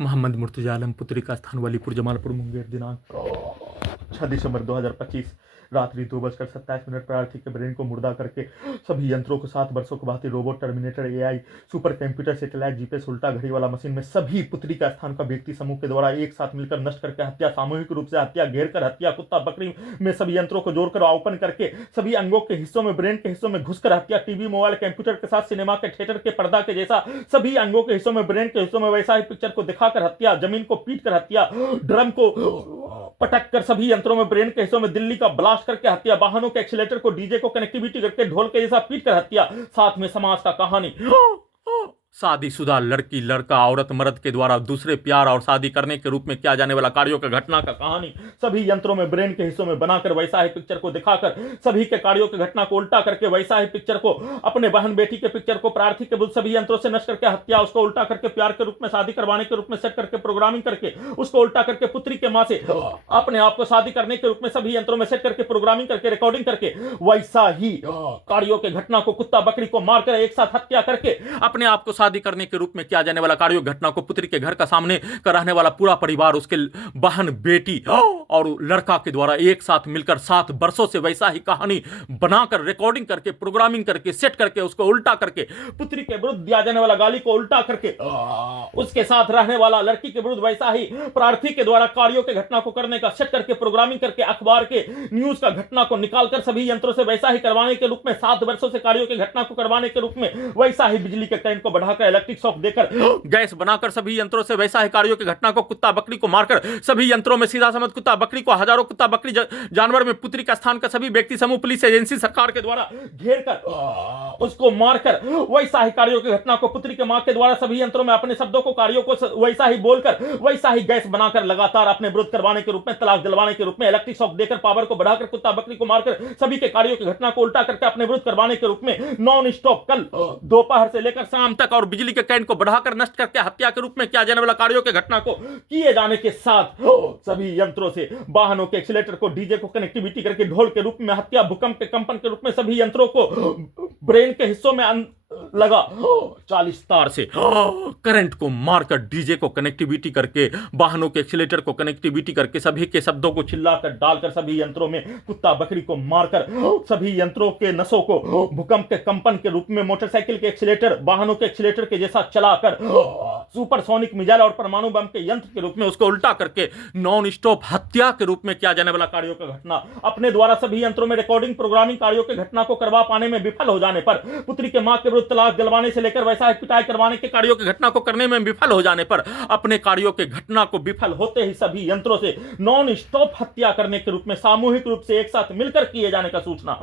मोहम्मद मुर्तजा आलम, पुत्री का स्थान वलीपुर जमालपुर मुंगेर, दिनांक 6 दिसंबर 2025, रात्रि 2:27 प्रार्थी के ब्रेन को मुर्दा करके सभी यंत्रों को 7 वर्षों के बाद robot, terminator, AI, super computer, satellite, GPS, उल्टा घड़ी वाला मशीन में सभी पुत्री का स्थान का व्यक्ति समूह के द्वारा एक साथ मिलकर नष्ट करके हत्या, सामूहिक रूप से हत्या, घेर कर हत्या, कुत्ता बकरी में सभी यंत्रों को जोड़कर ओपन करके सभी अंगों के हिस्सों में, ब्रेन के हिस्सों में घुसकर हत्या, टीवी, मोबाइल, कंप्यूटर के साथ सिनेमा के थिएटर के पर्दा के जैसा सभी अंगों के हिस्सों में, ब्रेन के हिस्सों में वैसा ही पिक्चर को दिखाकर हत्या, जमीन को पीट कर हत्या, ड्रम को पटक कर सभी यंत्रों में, ब्रेन के हिस्सों में दिल्ली का ब्लास्ट करके हत्या, वाहनों के एक्सीलेटर को डीजे को कनेक्टिविटी करके ढोल के जैसा पीट कर हत्या, साथ में समाज का कहानी, शादीशुदा लड़की, लड़का, औरत, मर्द के द्वारा दूसरे प्यार और शादी करने के रूप में किया जाने वाला कार्यों का घटना का कहानी सभी यंत्रों में, ब्रेन के हिस्सों में बनाकर वैसा ही पिक्चर को दिखाकर सभी के कार्यों की घटना को उल्टा करके वैसा ही पिक्चर को अपने बहन बेटी के पिक्चर को प्रार्थी के बुद्ध सभी यंत्रों से नष्ट करके हत्या, उसको उल्टा करके प्यार के रूप में, शादी करवाने के रूप में सेट करके प्रोग्रामिंग करके उसको उल्टा करके पुत्री के मां से अपने आप को शादी करने के रूप में सभी यंत्रों में सेट करके प्रोग्रामिंग करके रिकॉर्डिंग करके वैसा ही कार्यों के घटना को कुत्ता बकरी को मारकर एक साथ हत्या करके अपने आप को शादी करने के रूप में किया जाने वाला कार्यों घटना को पुत्री के घर का सामने का रहने वाला पूरा परिवार, उसके बहन बेटी और लड़का के द्वारा एक साथ मिलकर 7 वर्षों से वैसा ही कहानी बनाकर रिकॉर्डिंग करके प्रोग्रामिंग करके सेट करके उसको उल्टा करके पुत्री के विरुद्ध दिया जाने वाला गाली को उल्टा करके उसके साथ रहने वाला लड़की के विरुद्ध वैसा ही प्रार्थी के द्वारा कार्यों के घटना को करने का सेट करके प्रोग्रामिंग करके अखबार के न्यूज का घटना को निकालकर सभी यंत्रों से वैसा ही करवाने के रूप में 7 वर्षों से कार्यों के घटना को करवाने के रूप में वैसा ही बिजली के करंट को बढ़ाकर इलेक्ट्रिक शॉक देकर गैस बनाकर सभी यंत्रों से वैसा ही कार्यों की घटना को कुत्ता बकरी को मारकर सभी यंत्रों में सीधा समझ कुत्ता बकरी को हजारों कुत्ता बकरी जानवर में पुत्री का स्थान का सभी व्यक्ति समूह, पुलिस एजेंसी, सरकार के द्वारा घेर कर उसको मारकर वैसा ही कार्यों की घटना को पुत्री के मां के द्वारा सभी यंत्रों में अपने शब्दों को कार्यों को वैसा ही बोलकर वैसा ही गैस बनाकर लगातार अपने विरुद्ध करवाने के रूप में, तलाक दिलवाने के रूप में, इलेक्ट्रिक शॉक देकर पावर को बढ़ाकर कुत्ता बकरी को मारकर सभी के कार्यों की घटना को उल्टा करके अपने विरुद्ध करवाने के रूप में नॉन स्टॉप कल दोपहर से लेकर शाम तक और बिजली के करंट को बढ़ाकर नष्ट करके हत्या के रूप में किया जाने वाला कार्यों के घटना को किए जाने के साथ सभी यंत्रों से वाहनों के एक्सीलेटर को डीजे को कनेक्टिविटी करके ढोल के रूप में हत्या, भूकंप के कंपन के रूप में सभी यंत्रों को ब्रेन के हिस्सों में लगा 40 तार से करंट को मारकर डीजे को कनेक्टिविटी करके वाहनों के एक्सीलेटर को कनेक्टिविटी करके सभी के शब्दों को चिल्लाकर डालकर सभी यंत्रों में कुत्ता बकरी को मारकर सभी यंत्रों के नसों को भूकंप के कंपन के रूप में, मोटरसाइकिल के एक्सीलेटर वाहनों के एक्सीलेटर के जैसा चलाकर सुपरसोनिक मिसाइल और परमाणु बम के यंत्र के रूप में उसको उल्टा करके नॉन स्टॉप हत्या के रूप में किया जाने वाला कार्यों का घटना अपने द्वारा सभी यंत्रों में रिकॉर्डिंग प्रोग्रामिंग कार्यों के घटना को करवा पाने में विफल हो जाने पर, पुत्री के मां के विरुद्ध तलाक दिलवाने से लेकर वैसा ही पिटाई करवाने के कार्यों की घटना को करने में विफल हो जाने पर, अपने कार्यों के घटना को विफल होते ही सभी यंत्रों से नॉन स्टॉप हत्या करने के रूप में सामूहिक रूप से एक साथ मिलकर किए जाने का सूचना